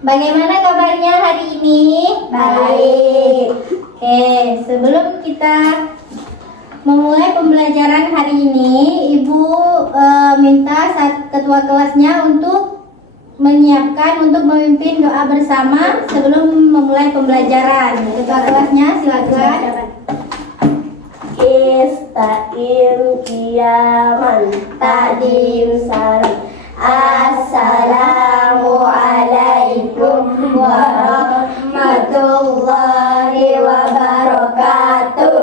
Bagaimana kabarnya hari ini? Baik. Oke, sebelum kita memulai pembelajaran hari ini, Ibu minta ketua kelasnya untuk menyiapkan untuk memimpin doa bersama sebelum memulai pembelajaran. Ketua kelasnya silakan. Istaqim qiyaman ta'dim salam. Assalamualaikum warahmatullahi wabarakatuh.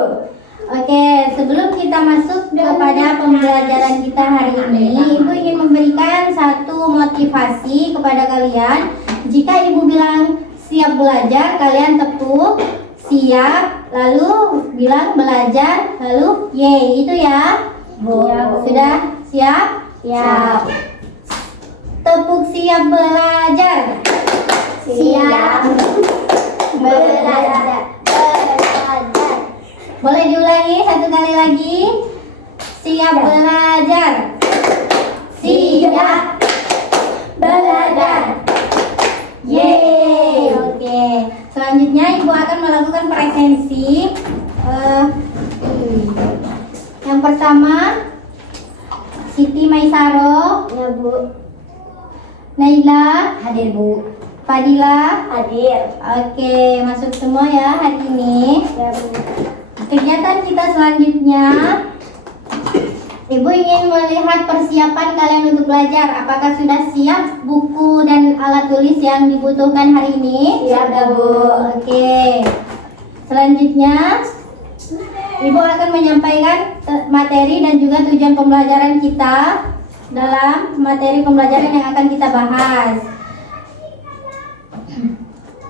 Oke, sebelum kita masuk kepada pembelajaran kita hari ini, Ibu ingin memberikan satu motivasi kepada kalian. Jika Ibu bilang siap belajar, kalian tepuk siap, lalu bilang belajar, lalu ye, itu ya. Bu. Sudah siap? Siap. Tepuk siap belajar. Siap belajar. Boleh diulangi satu kali lagi. Siap belajar. Siap belajar. Yeay. Oke. Selanjutnya Ibu akan melakukan presensi. Yang pertama, Siti Maisaro, Ya, Bu. Naila, Hadir, Bu. Fadila. Hadir. Oke, masuk semua ya hari ini. Ya, Bu. Kegiatan kita selanjutnya, Ibu ingin melihat persiapan kalian untuk belajar. Apakah sudah siap buku dan alat tulis yang dibutuhkan hari ini? Siap, Bu. Oke. Selanjutnya, Ibu akan menyampaikan materi dan juga tujuan pembelajaran kita dalam materi pembelajaran yang akan kita bahas.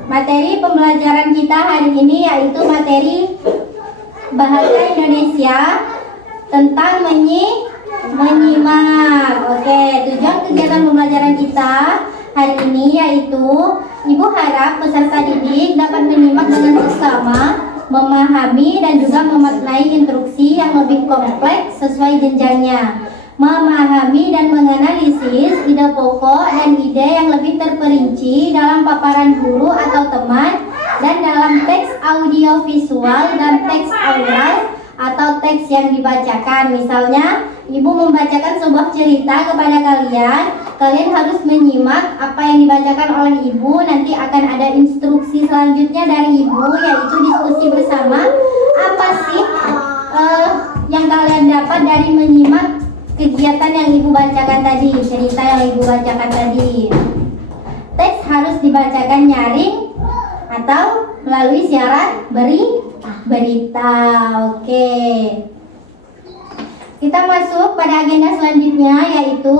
Materi pembelajaran kita hari ini yaitu materi bahasa Indonesia tentang menyimak. Oke, tujuan kegiatan pembelajaran kita hari ini yaitu Ibu harap peserta didik dapat menyimak dengan seksama, memahami dan juga memaknai instruksi yang lebih kompleks sesuai jenjangnya, memahami dan menganalisis ide pokok dan ide yang lebih terperinci dalam paparan guru atau teman dan dalam teks audio visual dan teks oral atau teks yang dibacakan. Misalnya, Ibu membacakan sebuah cerita kepada kalian harus menyimak apa yang dibacakan oleh Ibu. Nanti akan ada instruksi selanjutnya dari Ibu, yaitu diskusi bersama. Apa sih yang kalian dapat dari menyimak kegiatan yang Ibu bacakan tadi, cerita yang Ibu bacakan tadi? Teks harus dibacakan nyaring atau melalui siaran berita. Oke. Kita masuk pada agenda selanjutnya, yaitu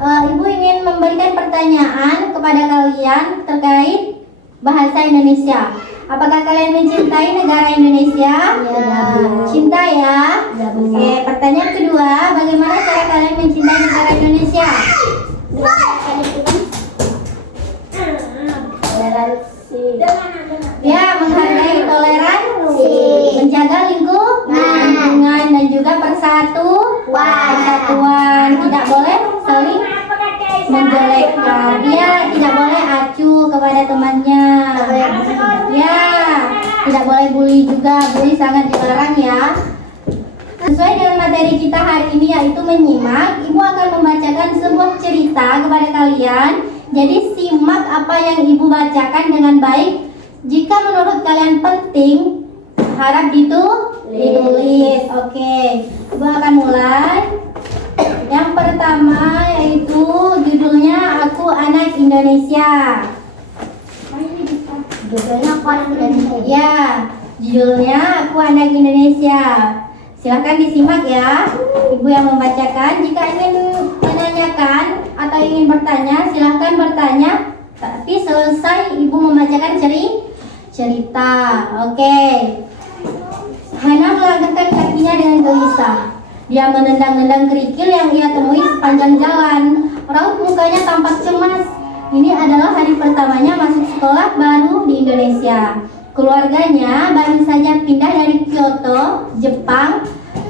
Ibu ingin memberikan pertanyaan kepada kalian terkait bahasa Indonesia. Apakah kalian mencintai negara Indonesia? Ya. Cinta ya? Ya, Bu. Oke, pertanyaan kedua, bagaimana cara kalian mencintai negara Indonesia? Toleransi. Ya, menghargai toleransi, menjaga lingkungan dan juga persatuan. Tidak boleh saling menjelekkan. Ya, tidak boleh acuh kepada temannya. Ya, tidak boleh bully juga. Bully sangat dilarang ya. Sesuai dengan materi kita hari ini yaitu menyimak, Ibu akan membacakan sebuah cerita kepada kalian. Jadi simak apa yang Ibu bacakan dengan baik. Jika menurut kalian penting, harap ditulis. Oke, Ibu akan mulai. Yang pertama yaitu judulnya Aku Anak Indonesia. Judulnya Aku Anak Indonesia. Ya, judulnya Aku Anak Indonesia. Silakan disimak ya. Ibu yang membacakan. Jika ingin menanyakan atau ingin bertanya, silakan bertanya. Tapi selesai Ibu membacakan cerita. Oke. Hana melangkahkan kakinya dengan gelisah. Dia menendang-nendang kerikil yang ia temui sepanjang jalan. Raut mukanya tampak cemas. Ini adalah hari pertamanya masuk sekolah baru di Indonesia. Keluarganya baru saja pindah dari Kyoto, Jepang,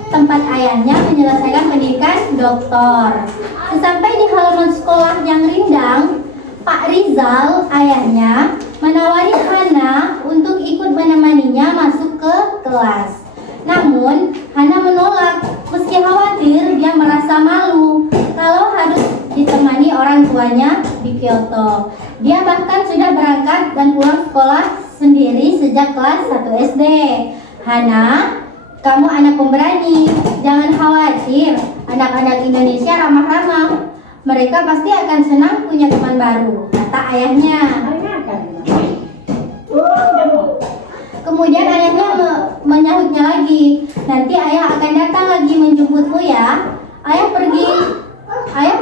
tempat ayahnya menyelesaikan pendidikan doktor. Sesampai di halaman sekolah yang rindang, Pak Rizal, ayahnya, menawari Hana untuk ikut menemaninya masuk ke kelas. Namun, Hana menolak, meski khawatir dia merasa malu kalau harus ditemani orang tuanya di Kyoto. Dia bahkan sudah berangkat dan pulang sekolah sendiri sejak kelas 1 SD. Hana, kamu anak pemberani, jangan khawatir. Anak-anak Indonesia ramah-ramah. Mereka pasti akan senang punya teman baru, kata ayahnya. Kemudian ayahnya menyahutnya lagi, nanti ayah akan datang lagi menjemputmu ya. Ayah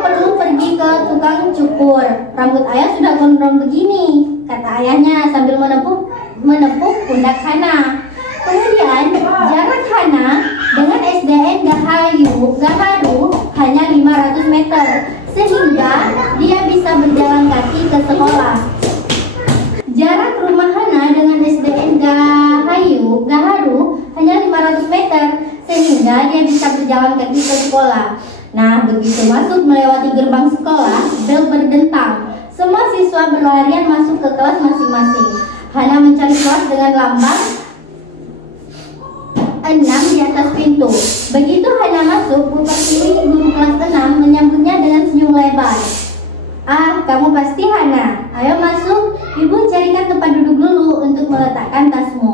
perlu pergi ke tukang cukur. Rambut ayah sudah gondrong begini, kata ayahnya sambil menepuk pundak Hana. Kemudian jarak Hana dengan SDN Gaharu hanya 500 meter, sehingga dia bisa berjalan kaki ke sekolah. Jarak rumah Hana dengan SDN Gaharu hanya 500 meter, sehingga dia bisa berjalan kaki ke sekolah. Nah, begitu masuk melewati gerbang sekolah, bel berdentang. Semua siswa berlarian masuk ke kelas masing-masing. Hana mencari kelas dengan lambang 6 di atas pintu. Begitu Hana masuk, Bu Pertiwi, guru kelas 6, menyambutnya dengan senyum lebar. Ah, kamu pasti Hana. Ayo masuk, Ibu carikan tempat duduk dulu untuk meletakkan tasmu.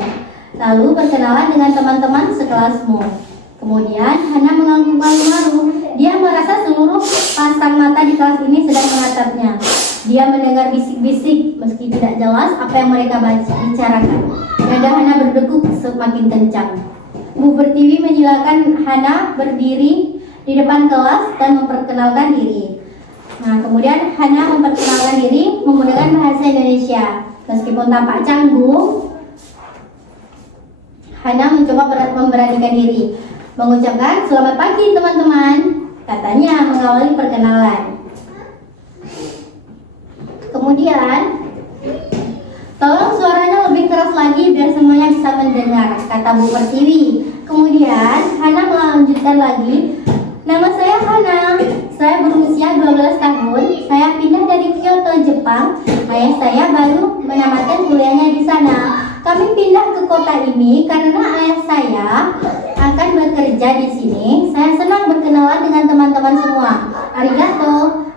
Lalu berkenalan dengan teman-teman sekelasmu. Kemudian Hana mengangguk malu-malu. Dia merasa seluruh pasang mata di kelas ini sedang menatapnya. Dia mendengar bisik-bisik meski tidak jelas apa yang mereka bicarakan. Dada Hana berdegup semakin kencang. Bu Pertiwi menyilakan Hana berdiri di depan kelas dan memperkenalkan diri. Nah, kemudian Hana memperkenalkan diri menggunakan bahasa Indonesia. Meskipun tampak canggung, Hana mencoba memberanikan diri, mengucapkan selamat pagi teman-teman, katanya mengawali perkenalan. Kemudian, tolong suaranya lebih keras lagi biar semuanya bisa mendengar, kata Bu Pertiwi. Kemudian Hana melanjutkan lagi, nama saya Hana, saya berusia 12 tahun, saya pindah dari Kyoto, Jepang. Ayah saya baru menamatkan kuliahnya di sana. Kami pindah ke kota ini karena ayah saya akan bekerja di sini. Saya senang berkenalan dengan teman-teman semua. Arigato.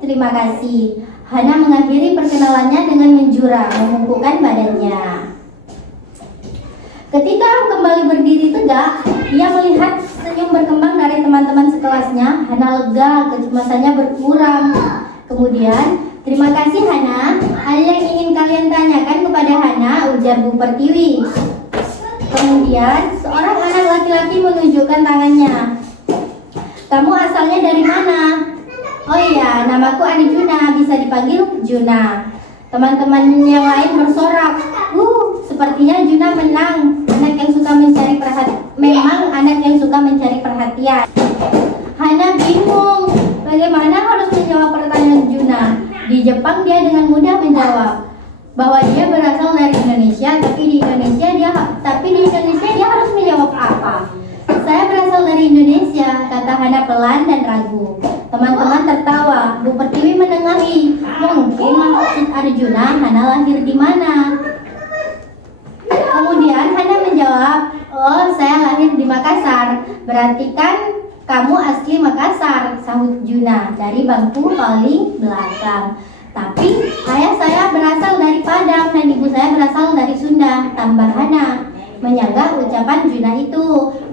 Terima kasih. Hana mengakhiri perkenalannya dengan menjura, memungkukkan badannya. Ketika kembali berdiri tegak, dia melihat senyum berkembang dari teman-teman sekelasnya. Hana lega, kecemasannya berkurang. Kemudian, terima kasih Hana. Ada yang ingin kalian tanyakan kepada Hana, ujar Bu Pertiwi. Kemudian, seorang anak laki-laki menunjukkan tangannya. Kamu asalnya dari mana? Oh iya, namaku Arjuna, bisa dipanggil Juna. Teman-teman yang lain bersorak. Sepertinya Juna menang. Anak yang suka mencari perhatian. Memang anak yang suka mencari perhatian. Hana bingung. Bagaimana harus menjawab pertanyaan Juna? Di Jepang dia dengan mudah menjawab bahwa dia berasal dari Indonesia, tapi di Indonesia dia harus menjawab apa? Saya berasal dari Indonesia, kata Hana pelan dan ragu. Teman-teman tertawa. Bu Pertiwi menengahi. Mungkin maksud Arjuna Hana lahir di mana? Kemudian Hana menjawab, oh saya lahir di Makassar. Berarti kan kamu asli Makassar, sahut Juna dari bangku paling belakang. Tapi ayah saya berasal dari Padang dan ibu saya berasal dari Sunda, tambah Hana. Menyanggah ucapan Juna itu,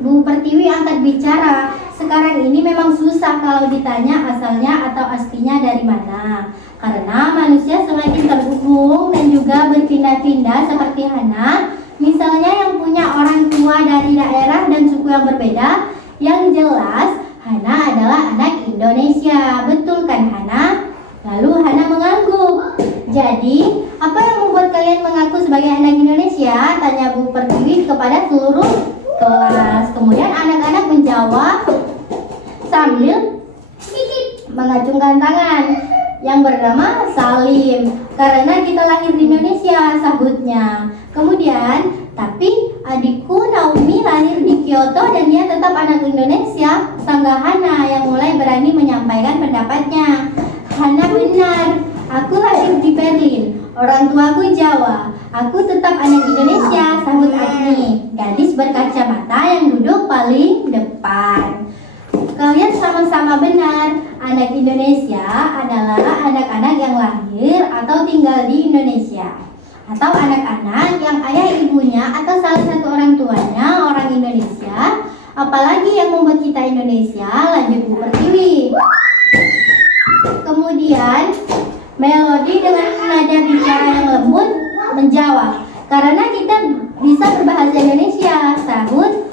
Bu Pertiwi angkat bicara. Sekarang ini memang susah kalau ditanya asalnya atau aslinya dari mana. Karena manusia semakin terhubung dan juga berpindah-pindah seperti Hana. Misalnya yang punya orang tua dari daerah dan suku yang berbeda. Yang jelas, Hana adalah anak Indonesia. Betul kan Hana? Lalu Hana mengangguk. Jadi, apa yang membuat kalian mengaku sebagai anak Indonesia? Tanya Bu Pertiwi kepada seluruh kelas. Kemudian anak-anak menjawab sambil mengacungkan tangan. Yang bernama Salim. Karena kita lahir di Indonesia, sahutnya. Kemudian, tapi adikku Naomi lahir di Kyoto dan dia tetap anak Indonesia, sanggah Hana yang mulai berani menyampaikan pendapatnya. Hana benar, Aku lahir di Berlin. Orang tuaku Jawa. Aku tetap anak Indonesia, sahut Agni, gadis berkacamata yang duduk paling depan. Kalian sama-sama benar. Anak Indonesia adalah anak-anak yang lahir atau tinggal di Indonesia, atau anak-anak yang ayah ibunya atau salah satu orang tuanya orang Indonesia. Apalagi yang membuat kita Indonesia. Lanjut Bu Pertiwi. Kemudian Melodi dengan nada bicara yang lembut menjawab, karena kita bisa berbahasa Indonesia, sahut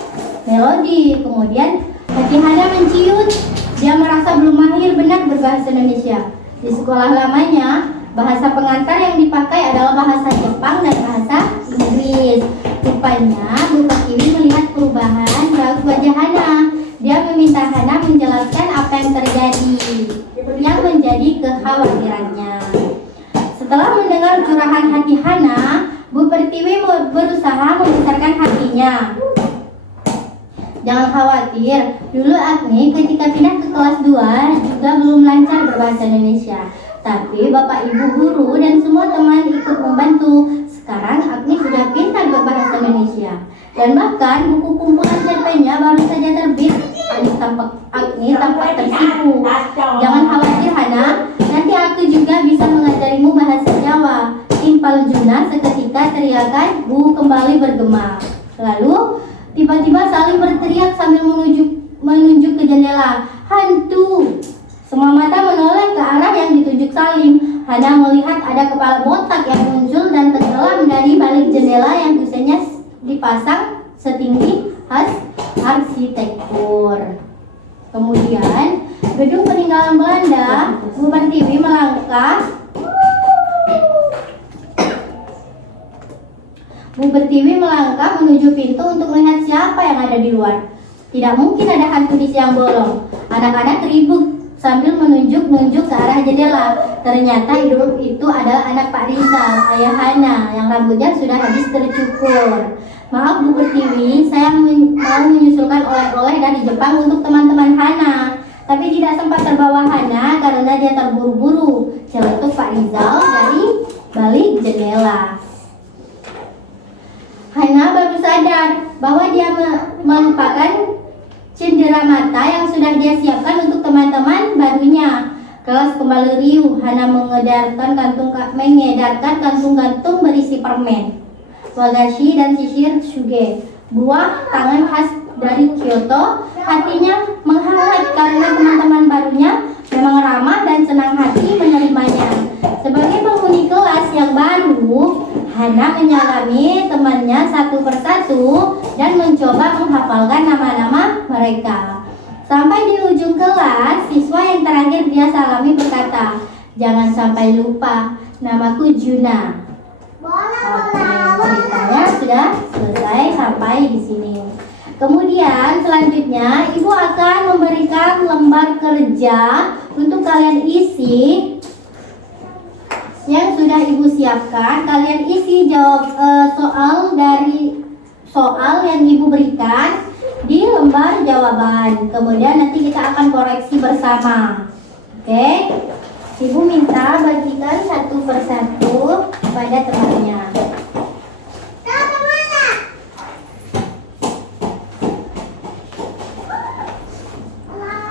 Melodi. Kemudian Hati Hana menciut, dia merasa belum mahir benar berbahasa Indonesia. Di sekolah lamanya, bahasa pengantar yang dipakai adalah bahasa Jepang dan bahasa Inggris. Rupanya Bu Pertiwi melihat perubahan raut wajah Hana. Dia meminta Hana menjelaskan apa yang terjadi, yang menjadi kekhawatirannya. Setelah mendengar curahan hati Hana, Bu Pertiwi berusaha membesarkan hatinya. Jangan khawatir, dulu Agni ketika pindah ke kelas 2 juga belum lancar berbahasa Indonesia. Tapi Bapak Ibu guru dan semua teman ikut membantu. Sekarang Agni sudah pintar berbahasa Indonesia. Dan bahkan buku kumpulan cerpennya baru saja terbit. Agni tampak tersipu. Jangan khawatir Hana, nanti aku juga bisa mengajarimu bahasa Jawa. Timpal Juna seketika teriakan Bu kembali bergema. Lalu tiba-tiba saling berteriak sambil menunjuk ke jendela. Hantu! Semua mata menoleh ke arah yang ditunjuk Salim. Hana melihat ada kepala botak yang muncul dan tenggelam dari balik jendela yang kusennya dipasang setinggi arsitektur. Kemudian gedung peninggalan Belanda. Bu Pertiwi melangkah menuju pintu untuk melihat siapa yang ada di luar. Tidak mungkin ada hantu di siang bolong. Anak-anak ribut sambil menunjuk-nunjuk ke arah jendela. Ternyata itu adalah anak Pak Rizal, ayah Hana, yang rambutnya sudah habis tercukur. Maaf Bu Pertiwi, saya mau menyusulkan oleh-oleh dari Jepang untuk teman-teman Hana. Tapi tidak sempat terbawa Hana karena dia terburu-buru. Celetuk Pak Rizal dari balik jendela. Hana baru sadar bahwa dia melupakan cendera mata yang sudah dia siapkan untuk teman-teman barunya. Kelas kembali riuh. Hana mengedarkan kantung-kantung berisi permen, wagashi dan sisir shuge, buah tangan khas dari Kyoto. Hatinya menghangat karena teman-teman barunya memang ramah dan senang hati menerimanya. Sebagai penghuni kelas yang baru, Hana menyalami temannya satu persatu dan mencoba menghafalkan nama-nama mereka. Sampai di ujung kelas, siswa yang terakhir dia salami berkata, "Jangan sampai lupa, namaku Juna." Oke, ceritanya sudah selesai sampai di sini. Kemudian selanjutnya Ibu akan memberikan lembar kerja untuk kalian isi yang sudah Ibu siapkan. Kalian isi jawab soal dari soal yang Ibu berikan di lembar jawaban. Kemudian nanti kita akan koreksi bersama. Oke, Ibu minta bagikan satu persatu pada temannya.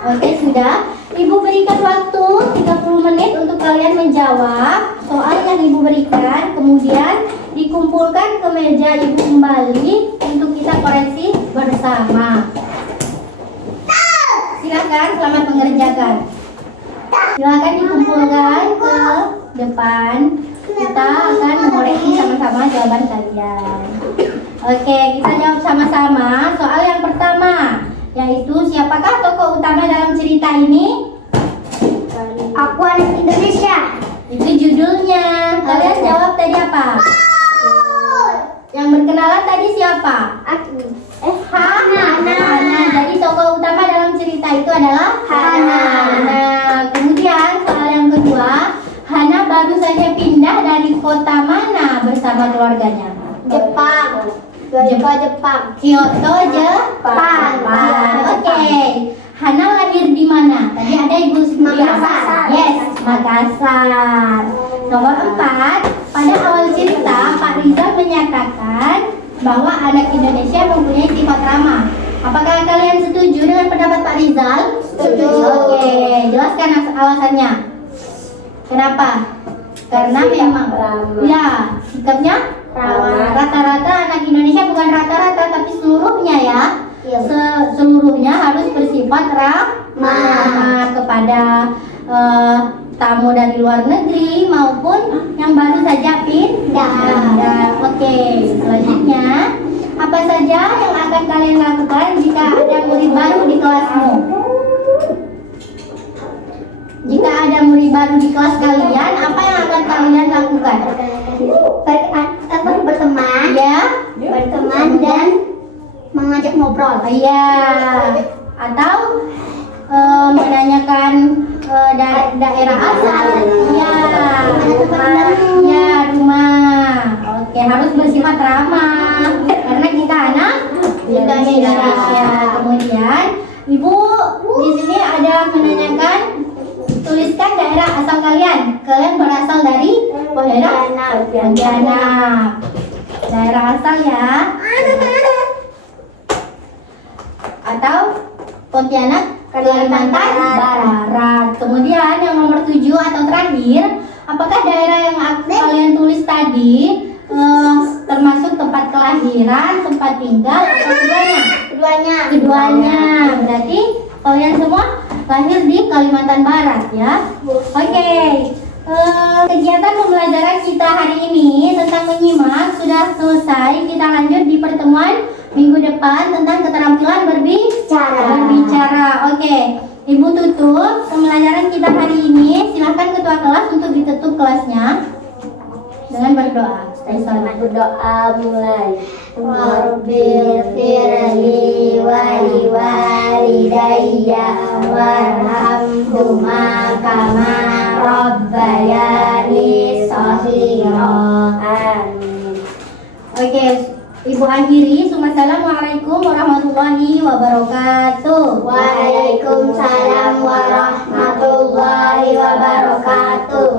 Oke, sudah. Ibu berikan waktu 30 menit untuk kalian menjawab soal yang Ibu berikan. Kemudian dikumpulkan ke meja Ibu kembali untuk kita koreksi bersama. Silakan, selamat mengerjakan. Silakan dikumpulkan ke depan. Kita akan mengoreksi sama-sama jawaban kalian. Oke, kita jawab sama-sama. Soal yang pertama, yaitu siapakah tokoh utama dalam cerita ini? Aku anak Indonesia. Itu judulnya. Kalian jawab tadi apa? Yang berkenalan tadi siapa? Agni. Hana. Jadi tokoh utama dalam cerita itu adalah Hana. Nah, kemudian soal yang kedua, Hana baru saja pindah dari kota mana bersama keluarganya? Jepang. Kyoto, Jepang. Oke. Hana lahir di mana? Tadi ada Ibu sebutkan. Makassar. Yes. Makassar. Nomor 4, pada awal cerita Pak Rizal menyatakan bahwa anak Indonesia mempunyai sifat ramah. Apakah kalian setuju dengan pendapat Pak Rizal? Setuju. Oke, jelaskan alasannya. Kenapa? Karena memang ya sikapnya Ramah. rata-rata anak Indonesia, bukan rata-rata tapi seluruhnya ya. Iya. Seluruhnya harus bersifat ramah kepada tamu dari luar negeri maupun yang baru saja pindah. Oke, selanjutnya apa saja yang akan kalian lakukan jika ada murid baru di kelasmu? Jika ada murid baru di kelas kalian, apa yang akan kalian lakukan? Berteman, Ya, berteman dan mengajak ngobrol. iya. Atau menanyakan daerah asal. Ya, rumah. Oke, harus bersifat ramah karena kita anak Indonesia. Kemudian, Ibu di sini ada menanyakan, tuliskan daerah asal kalian. Kalian berasal dari daerah Pontianak. Daerah asal ya. Atau Pontianak, Kalimantan Barat. Kemudian yang nomor 7 atau terakhir, apakah daerah yang kalian tulis tadi termasuk tempat kelahiran, tempat tinggal, atau keduanya? Keduanya. Berarti kalian semua lahir di Kalimantan Barat ya. Oke. Kegiatan pembelajaran kita hari ini tentang menyimak sudah selesai. Kita lanjut di pertemuan minggu depan tentang keterampilan berbicara. Oke, Ibu tutup pembelajaran kita hari ini. Silakan ketua kelas untuk ditutup kelasnya dengan berdoa. Berdoa mulai. Rabbil firli wali walidayya warhamhuma kama rabbayani shaghira. Amin. Oke, Ibu akhiri. Assalamualaikum warahmatullahi wabarakatuh. Waalaikumsalam warahmatullahi wabarakatuh.